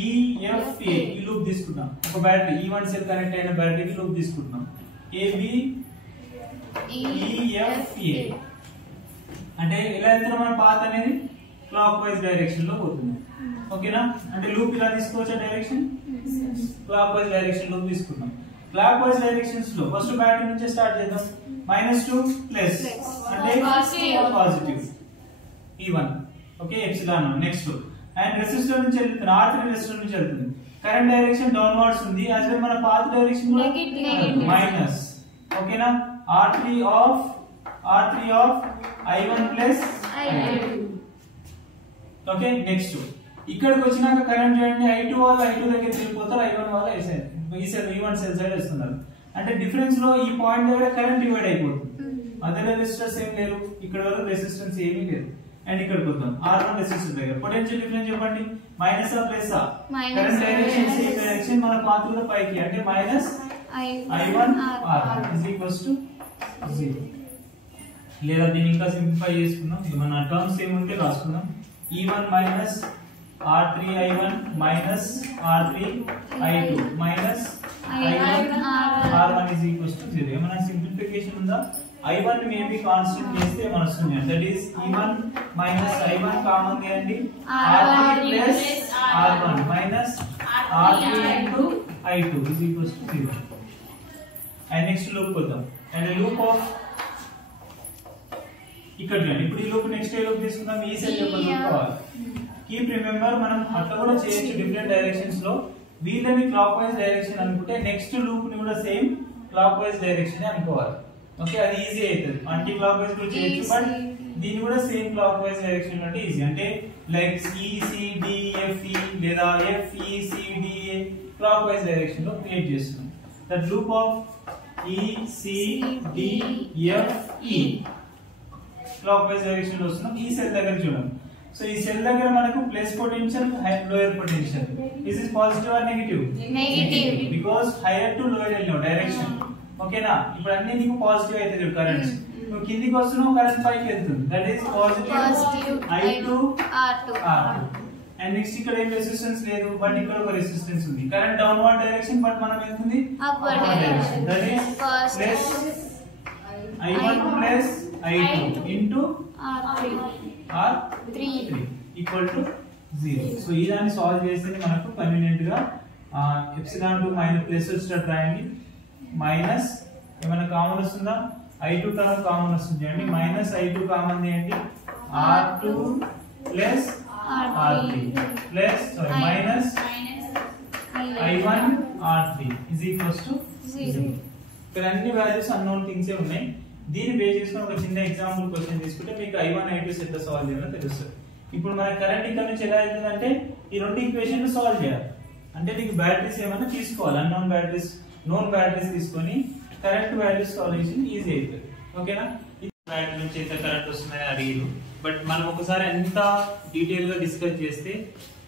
E F A. ఈ లూప్ తీసుకుంటాం. ఒక బ్యాటరీ E1 సెల్ కనెక్ట్ అయిన బ్యాటరీకి లూప్ తీసుకుంటాం. A B E F A అంటే ఎలా వెళ్తున్నాం మన పాత్ అనేది క్లాక్ వైజ్ డైరెక్షన్ లో పోతుంది. ఓకేనా? అంటే లూప్ ఇలా తీసుకోవచ్చా direction? Clock wise direction loop తీసుకున్నాం. క్లాక్ వైజ్ డైరెక్షన్స్ లో ఫస్ట్ బ్యాటరీ నుంచి స్టార్ట్ చేద్దాం. -2 ప్లస్ అంటే positive E1. Okay, epsilon. Next and resistor నుంచి వెళ్తుంది, R3 రెసిస్టర్ నుంచి వెళ్తుంది. కరెంట్ డైరెక్షన్ డౌన్వర్డ్స్ ఉంది, యాజ్ వెల్ మన పాత్ డైరెక్షన్ కూడా మైనస్. ఓకేనా? R3 of I1 plus I2. Okay, next ఇక్కడికి వచ్చినాక కరెంట్ చూడండి, I2 వాళ్ళు I2 దగ్గర వెళ్ళిపోతారు, I1 వాళ్ళు E1 సెల్ సైడ్ వస్తున్నారు. అంటే డిఫరెన్స్ లో ఈ పాయింట్ దగ్గర కరెంట్ డివైడ్ అయిపోతుంది. అదర్ రెసిస్టర్స్ ఏం లేరు, ఇక్కడ వరకు రెసిస్టెన్స్ ఏమీ లేదు. అండ్ ఇక్కడికి వద్దాం R1 రెసిస్టర్ దగ్గర పొటెన్షియల్ డిఫరెన్స్ చెప్పండి, మైనస్ ఆ ప్లస్ ఆ? కరెంట్ డైరెక్షన్ సేమ్ డైరెక్షన్, మన పాత్ కూడా పైకి, అంటే minus I1 R1 is equals to 0. లేదా దీన్ని ఇంకా సింప్లిఫై చేసుకుందాం. మన టర్మ్స్ ఏముంటే రాసుకుందాం. E1 minus R3 I1 minus R3 I2 minus I1 R1 is equals to 0. ఏమైనా సింప్లిఫికేషన్ ఉందా? I1 మేబీ కాన్స్టెంట్ చేస్తే ఏమైనా వస్తుంది. That is E1 minus I1 common తీయండి, R3 plus R1 minus R3 into I2 is equals to 0. And next loop వద్దాం. And loop of ఇక్కడ చూడండి. ఇప్పుడు ఈ లూప్ నెక్స్ట్ ఏ లూప్ తీసుకుందాం, ఈ సెల్ యొక్క లూప్ కావాలి. కీప్ రిమెంబర్, మనం అట్లా కూడా చేయొచ్చు డిఫరెంట్ డైరెక్షన్స్ లో. వీళ్ళని క్లాక్ వైజ్ డైరెక్షన్ అనుకుంటే నెక్స్ట్ లూప్ ని కూడా సేమ్ క్లాక్ వైజ్ డైరెక్షన్ అనుకోవాలి. ఓకే, అది ఈజీ అవుతుంది. యాంటీ క్లాక్ వైజ్ కూడా చేయొచ్చు, బట్ దీన్ని కూడా సేమ్ క్లాక్ వైజ్ డైరెక్షన్ అంటే ఈజీ. అంటే లైక్ ECDFE లేదా FECDA క్లాక్ వైజ్ డైరెక్షన్ లో క్రియేట్ చేస్తున్నాం. That loop of ECDFE clock wise direction లో వస్తున్నాం. ఈ సెల్ దగ్గర చూడండి. సో ఈ సెల్ దగ్గర మనకు plus potential lower potential. This is positive or negative? Negative. Because hire to lower వెళ్ళాం డైరెక్షన్. ఓకేనా? ఇప్పుడు అన్ని నీకు పాజిటివ్ అయితే కరెంట్స్. నువ్వు కిందికి వస్తున్నావు, కరెంట్ పైకి వెళ్తుంది. That is positive I2 R2. And next ఇక్కడ ఏం రెసిస్టెన్స్ లేదు, బట్ ఇక్కడ ఒక రెసిస్టెన్స్ ఉంది. కరెంట్ డౌన్వర్డ్ డైరెక్షన్, బట్ మనం వెళ్తుంది upward direction. That is plus I1 plus I2 into R3 equal to 0. So ఈ దాన్ని సాల్వ్ చేస్తే మనకు కన్వీనియంట్ గా ఎప్సిలాన్ టు మైనస్ ప్లస్ వచ్చేటట్టు రాయండి. మైనస్ ఏమైనా కామన్ వస్తుందా? I2 టర్మ్ కామన్ వస్తుంది అండి. మైనస్ I2 కామన్ చేయండి. R2 plus R3 plus minus I1 R3 is equals to 0. ఇక్కడ అన్ని వాల్యూస్ అన్నోన్ థింగ్స్ ఏ ఉన్నాయి. దీన్ని బేస్ చేసుకొని ఒక చిన్న ఎగ్జాంపుల్ క్వశ్చన్ తీసుకుంటే మీకు I1 I2 ఎట్లా సాల్వ్ చేయాలో తెలుస్తుంది. ఇప్పుడు మన కరెంట్ ఇక్కడ నుంచి ఎలా వెళ్తుందంటే ఈ రెండు ఈక్వేషన్లు సాల్వ్ చేయాలి. అంటే నీకు బ్యాటరీస్ ఏమైనా తీసుకోవాలి, అన్నోన్ బ్యాటరీస్ నోన్ బ్యాటరీస్ తీసుకొని కరెంట్ వాల్యూస్ సాల్వేషన్ ఈజీ అవుతుంది. ఓకేనా? ఈ బ్యాటరీ నుంచి ఎంత కరెంట్ వస్తుందని అడిగారు, బట్ మనం ఒకసారి ఎంత డీటెయిల్ గా డిస్కస్ చేస్తే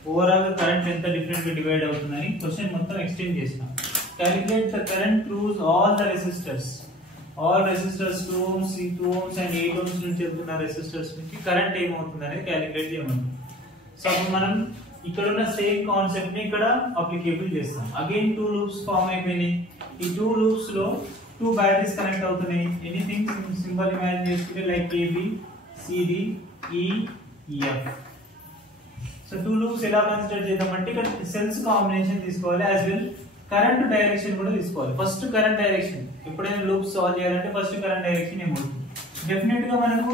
ఓవరాల్ గా కరెంట్ ఎంత డిఫరెంట్ గా డివైడ్ అవుతుందని క్వశ్చన్ మొత్తం ఎక్స్టెండ్ చేసినాం. Calculate the current throughs all the resistors. All resistors 2 ohms, 2 ohms and 8 ohms నుంచి వెళ్తున్న రెసిస్టర్స్ నుంచి కరెంట్ ఏమవుతుంది అనేది క్యాలిక్యులేట్ చేయమంటాం. సో అప్పుడు మనం ఇక్కడ ఉన్న సేమ్ కాన్సెప్ట్ ని ఇక్కడ అప్లికేబుల్ చేస్తాం. అగైన్ 2 లూప్స్ ఫామ్ అయిపోయినాయి. ఈ 2 లూప్స్ లో 2 బ్యాటరీస్ కనెక్ట్ అవుతున్నాయి. ఎనీథింగ్ సింబల్ ఇమాజిన్ చేసుకుంటే like AB, CD, E, F. So 2 loops ఎలా కన్సిడర్ చేద్దామంటే ఇక్కడ సెల్స్ కాంబినేషన్ తీసుకోవాలి, యాజ్ వెల్ కరెంట్ డైరెక్షన్ కూడా తీసుకోవాలి. ఫస్ట్ కరెంట్ డైరెక్షన్ ఎప్పుడైనా లూప్స్ సాల్వ్ చేయాలంటే ఫస్ట్ కరెంట్ డైరెక్షన్ ఏమవుతుంది? డెఫినెట్ గా మనకు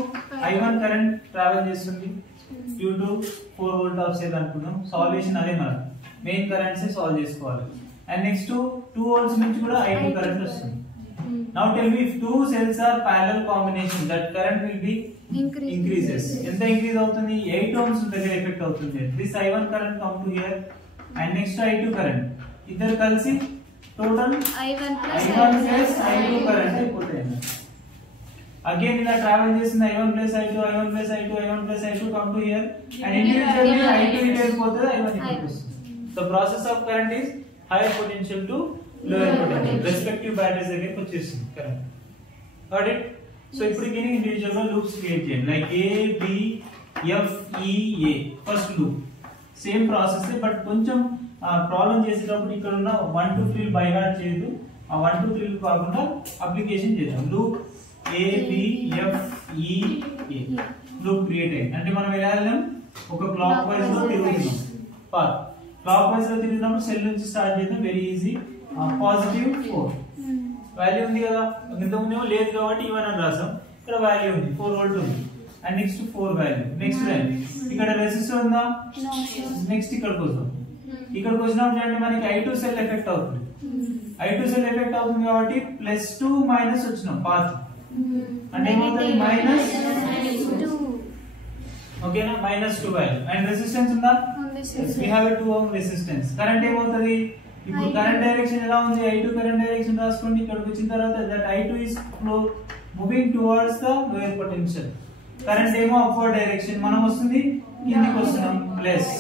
I1 కరెంట్ ట్రావెల్ చేస్తుంది due to 4 volt of cell అనుకున్నాం. సాల్వేషన్ అదే మనం మెయిన్ కరెంట్స్ సాల్వ్ చేసుకోవాలి. అండ్ నెక్స్ట్ 2 వోల్ట్స్ నుంచి కూడా I2 కరెంట్ వస్తుంది. Now tell me if 2 cells are parallel combination, that current will be increases. ఎంత ఇంక్రీజ్ అవుతుంది? 8 ohms దగ్గర ఎఫెక్ట్ అవుతుంది. This I1 current come to here and next I2 current. ఇద్దరు కలిసి total I1 plus I2 current అయిపోతాయి. Again ఇలా travel చేసిన I1 plus I2, I1 plus I2, I1 plus I2 come to here and individually I2 ఇటు వెళ్ళిపోతుంది, I1 ఇటు వస్తుంది. The process of current is higher potential to lower potential. Respective batteries దగ్గరికి వచ్చేస్తుంది current. Got it? So ఇప్పుడు దీనికి individual గా loops create చేయండి. Like A, B, F, E, A first loop. Same process but కొంచెం problem చేసేటప్పుడు ఇక్కడ ఉన్న 1 2 3 బై హార్ట్ చేయదు. ఆ 1 2 3 కాకుండా అప్లికేషన్ చేద్దాం. Loop A, B, F, E, A loop create అయ్యింది. అంటే మనం ఎలా వెళ్దాం? ఒక క్లాక్ వైజ్ లో తిరుగుతున్నాం. పాత్ క్లాక్ వైజ్ లో తిరిగినప్పుడు సెల్ నుంచి స్టార్ట్ చేద్దాం. Very easy. పాజిటివ్ 4 వాల్యూ ఉంది కదా, ఇంతకుముందేమో లేదు కాబట్టి ఈవెన్ అని రాసాం. ఇక్కడ వాల్యూ ఉంది 4 వోల్ట్ ఉంది. And next 4 value. Next value ఇక్కడ రెసిస్టర్ ఉందా? నెక్స్ట్ ఇక్కడికి వస్తాం. ఇక్కడికి వచ్చినప్పుడు అంటే మనకి I2 సెల్ ఎఫెక్ట్ అవుతుంది. I2 సెల్ ఎఫెక్ట్ అవుతుంది కాబట్టి +2 మైనస్ వచ్చినాం పాత్. అంటే ఏమవుతుంది? -2. ఓకేనా? -2 వాల్యూ. అండ్ రెసిస్టెన్స్ ఉందా? we have a 2 ohm resistance. Current ఏమవుతుంది? ఇప్పుడు కరెంట్ డైరెక్షన్ ఎలా ఉంది? I2 కరెంట్ డైరెక్షన్ రాసుకోండి. ఇక్కడికి వచ్చిన తర్వాత that I2 is moving towards the lower potential. Current ఏమో అప్వర్డ్ డైరెక్షన్, మనం వస్తుంది కిందికి వస్తున్నాం ప్లస్.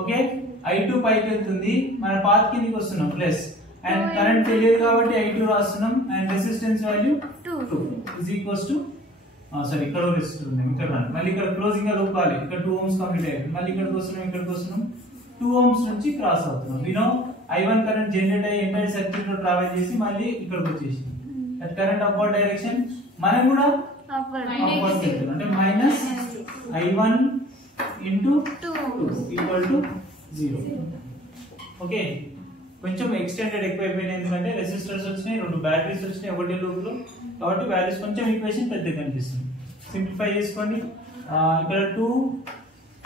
ఓకే, I2 పైకి వెళ్తుంది, మన పాత్ కిందికి వస్తున్నాం ప్లస్. అండ్ కరెంట్ తెలియదు కాబట్టి I2 రాస్తున్నాం. And resistance value 2 is equals to sorry ఇక్కడ రెసిస్టర్ ఉంది, ఇక్కడ మళ్ళీ ఇక్కడ క్లోజింగ్ గా లూప్ కావాలి. ఇక్కడ 2 ohms కంప్లీట్ అయ్యింది. మళ్ళీ ఇక్కడికి వస్తున్నాం 2 ohms నుంచి క్రాస్ అవుతున్నాం. వినో I1 కరెంట్ జనరేట్ అయ్యి ఎంటైర్ సర్క్యూట్ లో ట్రావెల్ చేసి మళ్ళీ ఇక్కడికి వచ్చేసి దట్ కరెంట్ అప్వర్డ్ డైరెక్షన్ మనం కూడా అప్వర్డ్ వెళ్తున్నాం. అంటే -I1 into 2 equal to 0. Okay, కొంచెం ఎక్స్టెండెడ్ ఎక్కువ అయిపోయింది. ఎందుకంటే రెసిస్టర్స్ వచ్చినాయి, 2 బ్యాటరీస్ వచ్చినాయి ఒకటి లూప్ లో, కాబట్టి వాల్యూస్ కొంచెం ఈక్వేషన్ పెద్దగా కనిపిస్తుంది. సింప్లిఫై చేసుకోండి. ఇక్కడ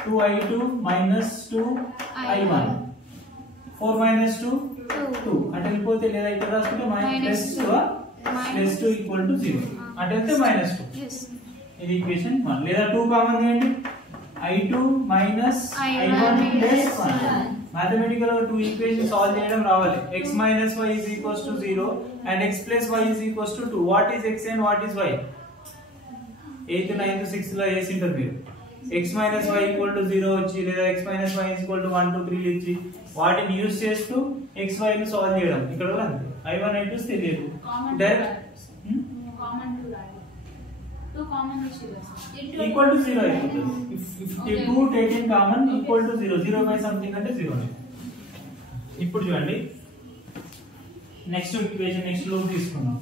2I2 -2I1 4 -2 అంటే వెళ్ళిపోతే లేదా ఇక్కడ రాసుకుంటే +2 ఈక్వల్ టు 0 అంటే వెళ్తే -2. ఇది ఈక్వేషన్ 1. లేదా 2 కామన్ చేయండి. I2 -I1 +1. మ్యాథమెటికల్ గా 2 ఈక్వేషన్ సాల్వ్ చేయడం రావాలి. x - y = 0 and x + y = 2. What is x and what is y? 8th 9th 6th లో వేసి interview x minus y equal to 0 వచ్చి లేదా x minus y is equal to 1 2 3 ఇచ్చి వాటిని use చేస్తూ xy ని సాల్వ్ చేయడం. ఇక్కడ కూడా అంతే. I1 I2 తెలియదు డైరెక్ట్ equal to 0 అయిపోతుంది. if the two taken common equal to 0 0 by something అంటే 0 నే. ఇప్పుడు చూడండి నెక్స్ట్ ఈక్వేషన్ నెక్స్ట్ లూప్ తీసుకుందాం.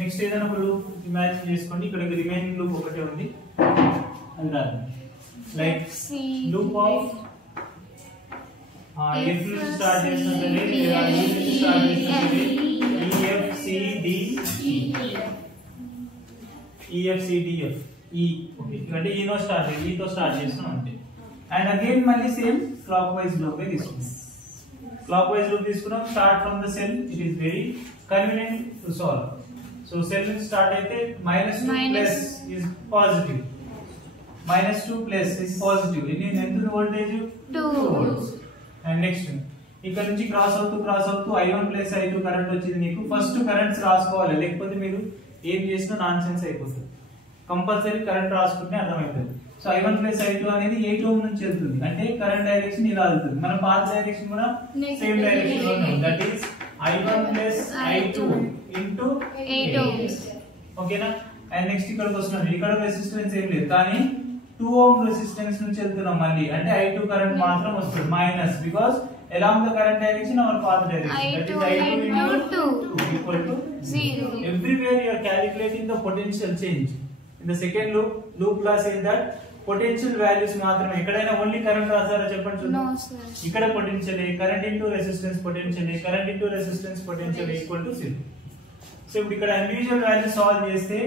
నెక్స్ట్ ఏదైనా ఒక లూప్ ఇమాజిన్ చేసుకోండి. ఇక్కడ రిమైనింగ్ లూప్ ఒకటే ఉంది అది రాదు. లైక్ లూప్ ఆఫ్ f నుంచి స్టార్ట్ చేస్తుంటే లేదా e నుంచి స్టార్ట్ చేస్తుంటే e f c d e okay అంటే e తో స్టార్ట్ చేసి e తో స్టార్ట్ చేస్తున్నాం అంటే. అండ్ అగైన్ మళ్ళీ సేమ్ క్లాక్ వైజ్ లూప్ తీసుకుందాం. క్లాక్ వైజ్ లూప్ తీసుకున్నాం. Start from the sell it is very convenient to solve. So cell నుంచి స్టార్ట్ అయితే -2 plus is positive. -2 plus is positive. ఇది ఎంత వోల్టేజ్ 2 వోల్ట్స్. అండ్ నెక్స్ట్ ఇక్కడ నుంచి cross అవుతూ I1 plus I2 current వచ్చింది. నీకు ఫస్ట్ కరెంట్స్ రాసుకోవాలి, లేకపోతే మీరు ఏం చేసినా నాన్ సెన్స్ అయిపోతుంది. కంపల్సరీ కరెంట్ రాసుకుంటే అర్థమవుతుంది. సో I1 ప్లస్ I2 అనేది 8 ఓం నుంచి వెళ్తుంది అంటే కరెంట్ డైరెక్షన్ ఇలా వెళ్తుంది. మన పాత్ డైరెక్షన్ కూడా సేమ్ డైరెక్షన్ లో ఉంది. That is I1 plus I2 into 8 ohms. ఓకేనా? అండ్ నెక్స్ట్ ఇక్కడికి వస్తున్నాం. ఇక్కడ రెసిస్టెన్స్ ఏం లేదు కానీ 2 ఓం రెసిస్టెన్స్ నుంచి వెళ్తున్నాం మళ్ళీ అంటే I2 కరెంట్ మాత్రం వస్తుంది minus because along the current direction our path direction that is I2 into 2 equal to 0. Everywhere you are calculating the potential change. In the second loop law says that potential values మాత్రమే. ఎక్కడైనా only current రాసారా చెప్పండి చూద్దాం. ఇక్కడ potential current into resistance potential current into resistance potential equal to 0. So ఇప్పుడు ఇక్కడ individual value solve చేస్తే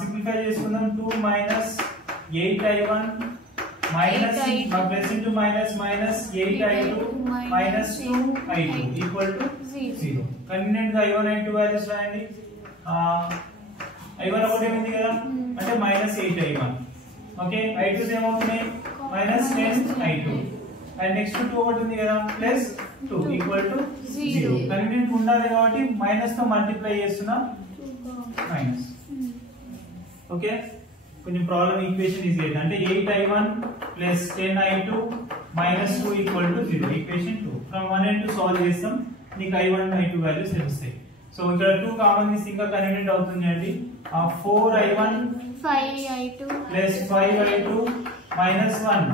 simplify చేసుకుందాం. 2 minus 8I1 minus plus into minus 8I2 minus 2I2 equal to 0. Convenient గా I1 I2 values రాయండి. I1 ఒకటే ఉంది కదా అంటే -8I1. ఓకే I2 ఏమవుతుంది -10I2 అండ్ నెక్స్ట్ 2 ఒకటి ఉంది కదా ప్లస్ 2 ఈక్వల్ టు 0. కన్వీనియంట్ ఉండాలి కాబట్టి మైనస్ తో మల్టిప్లై చేస్తున్నా మైనస్. ఓకే కొంచెం ప్రాబ్లం ఈక్వేషన్ ఈజ్ గెట్ అంటే 8I1 plus 10I2 minus 2 equal to 0 equation 2 from 1 and 2 solve చేస్తాం నీకు I1 I2 వాల్యూస్ తెలుస్తాయి. సో ఇక్కడ 2 కామన్ తీసి ఇంకా కన్వీనియంట్ అవుతుంది అండి. 4I1 5I2 plus 5I2 minus 1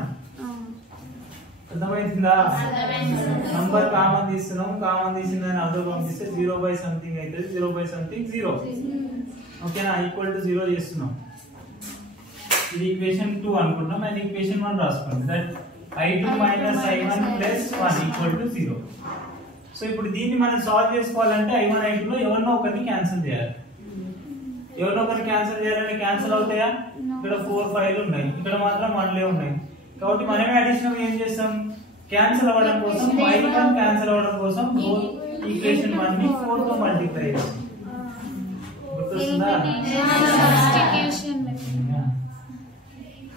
అర్థమైందా? నంబర్ కామన్ తీస్తున్నాం. కామన్ తీసిందని అర్థం పంపిస్తే 0 by something అవుతుంది. 0 by something 0. ఓకేనా? ఈక్వల్ టు 0 చేస్తున్నాం. ఇది ఈక్వేషన్ 2 అనుకుంటాం అండ్ ఈక్వేషన్ 1 రాసుకోండి. That I2 minus I1 plus 1 equal to 0. So ఇప్పుడు దీన్ని మనం సాల్వ్ చేసుకోవాలంటే I1 I2 లో ఎవరినో ఒకరిని క్యాన్సిల్ చేయాలి. ఎవరినో ఒకరిని క్యాన్సిల్ చేయాలంటే క్యాన్సిల్ అవుతాయా? ఇక్కడ 4 5 ఉన్నాయి, ఇక్కడ మాత్రం 1 ఉన్నాయి. కాబట్టి మనమే అడిషనల్ ఏం చేస్తాం? క్యాన్సిల్ అవ్వడం కోసం I1 క్యాన్సిల్ అవ్వడం కోసం ఈక్వేషన్ 1 ని 4 తో మల్టిప్లై చేస్తాం. గుర్తొస్తుందా?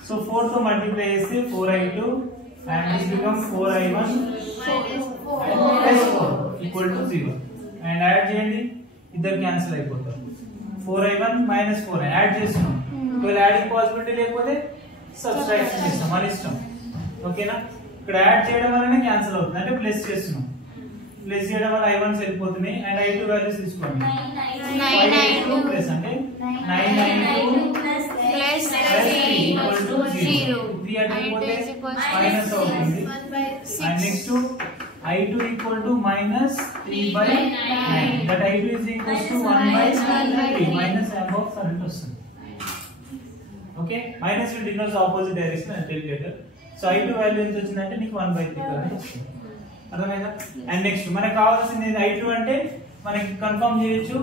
So 4 తో మల్టిప్లై చేస్తే 4I2 and this becomes 4I1 and plus 4 equal to 0 and add చేయండి ఇద్దరు క్యాన్సిల్ అయిపోతారు. 4I1 minus 4 యాడ్ చేస్తున్నాం. ఒకవేళ యాడింగ్ పాసిబిలిటీ లేకపోతే సబ్ట్రాక్షన్ చేస్తాం మన ఇష్టం. ఓకేనా? ఇక్కడ యాడ్ చేయడం వల్లనే క్యాన్సిల్ అవుతుంది అంటే ప్లస్ చేస్తున్నాం. ప్లస్ చేయడం వల్ల I1 వెళ్ళిపోతున్నాయి అండ్ I2 వాల్యూస్ తీసుకోండి. 9I2 ప్లస్ అంటే 9I2 plus 3 equal to 0. 3 అంటే మైనస్ అవుతుంది. And next I2 equal to minus 3 by 9. That I2 is equal to 1 by 3 minus above current వస్తుంది. Okay minus will denotes opposite direction అని tell later. So I2 value ఎంత వచ్చిందంటే నీకు 1 by 3 current వస్తుంది. అర్థమైందా? And next మనకు కావాల్సింది I2 అంటే మనకి కన్ఫర్మ్ చేయొచ్చు.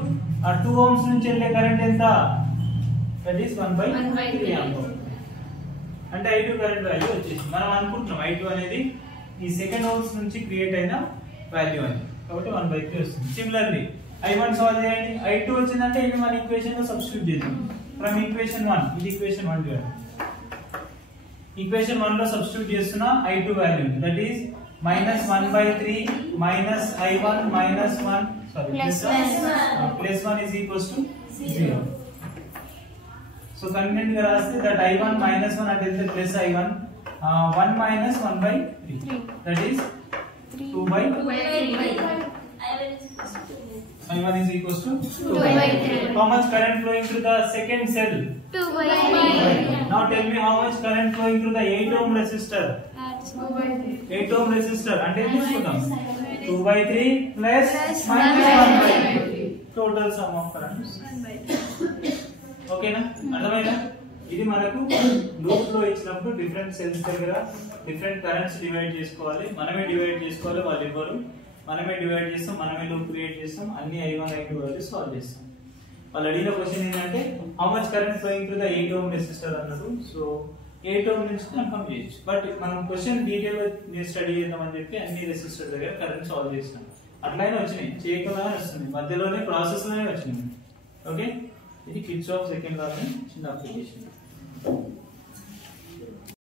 ఆ 2 ohms నుంచి వెళ్ళే కరెంట్ ఎంత? That is 1 by 3 ampere. అంటే I2 కరెంట్ వాల్యూ వచ్చేసి మనం అనుకుంటున్నాం I2 అనేది ఈ సెకండ్ ఓమ్స్ నుంచి క్రియేట్ అయిన వాల్యూ అని. కాబట్టి 1 by 3 వస్తుంది. సిమిలర్లీ I1 సాల్వ్ చేయండి. I2 వచ్చిందంటే ఇది మన ఈక్వేషన్ లో సబ్స్టిట్యూట్ చేద్దాం. ఫ్రమ్ ఈక్వేషన్ 1 ఇది ఈక్వేషన్ 1 చూడండి. ఈక్వేషన్ 1 లో సబ్స్టిట్యూట్ చేస్తున్నా I2 value that is -1 by 3 minus I1 minus 1 sorry plus 1 is equals to 0. So convenient గా రాస్తే దట్ I1 -1 అంటే ఎంత plus I1 1 minus 1/3 that is 2/3 I1 is equals to 2/3. How much current flowing through the second cell? 2/3. Now tell me how much current flowing through the 8 ohm resistor? 8 ohm resistor అంటే తీసుకుందాం 2/3 plus minus 1/3 total sum of currents. ఓకేనా, అర్థమైందా? ఇది మనకు loop లో ఇచ్చినప్పుడు different cells దగ్గర different currents divide చేసుకోవాలి. మనమే డివైడ్ చేసుకోవాలి, వాళ్ళు ఇవ్వరు. మనమే డివైడ్ చేస్తాం, మనమే లూప్ క్రియేట్ చేస్తాం, అన్ని I1 I2 వాల్యూస్ సాల్వ్ చేస్తాం. వాళ్ళు అడిగిన క్వశ్చన్ ఏంటంటే how much current flowing through the 8 ohm resistor అన్నారు. సో 8 ohm నుంచి కన్ఫర్మ్ చేయొచ్చు. బట్ మనం క్వశ్చన్ డీటెయిల్ గా స్టడీ చేద్దామని చెప్పి అన్ని రెసిస్టర్ దగ్గర కరెంట్ సాల్వ్ చేస్తాం. అట్లయినా వచ్చినాయి, చేయకుండానే వస్తుంది, మధ్యలోనే ప్రాసెస్ లోనే వచ్చినాయి. ఓకే, ఇది కిర్చాఫ్ సెకండ్ లా చిన్న అప్లికేషన్.